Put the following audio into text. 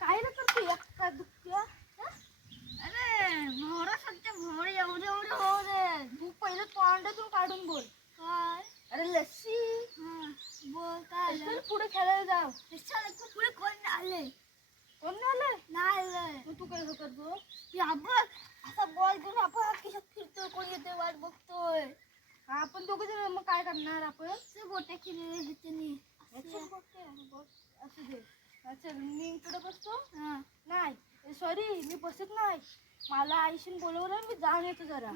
काय रे करतो एकटा दुखत्या? अरे भोरा सध्या भोर एवढे एवढे हो रे. तू पहिलं तोंडातून काढून बोल. काय? अरे लस्सी. बोल काय चल पुढे खेळायला जाऊ. तू पुढे कोण आले? कोण आलंय? नाही आलंय. मग तू काय करतो? बघ असा बॉल घेऊन आपण खिशात फिरतोय, कोण येतोय वाट बघतोय. आपण दोघं जण मग काय करणार आपण? गोट्या खेळले ह्याच्यानी. असू दे. चल मी इकडे बसतो. हा नाही सॉरी मी बसत नाही. मला आईशीन बोलवलं, मी जाऊन येतो जरा.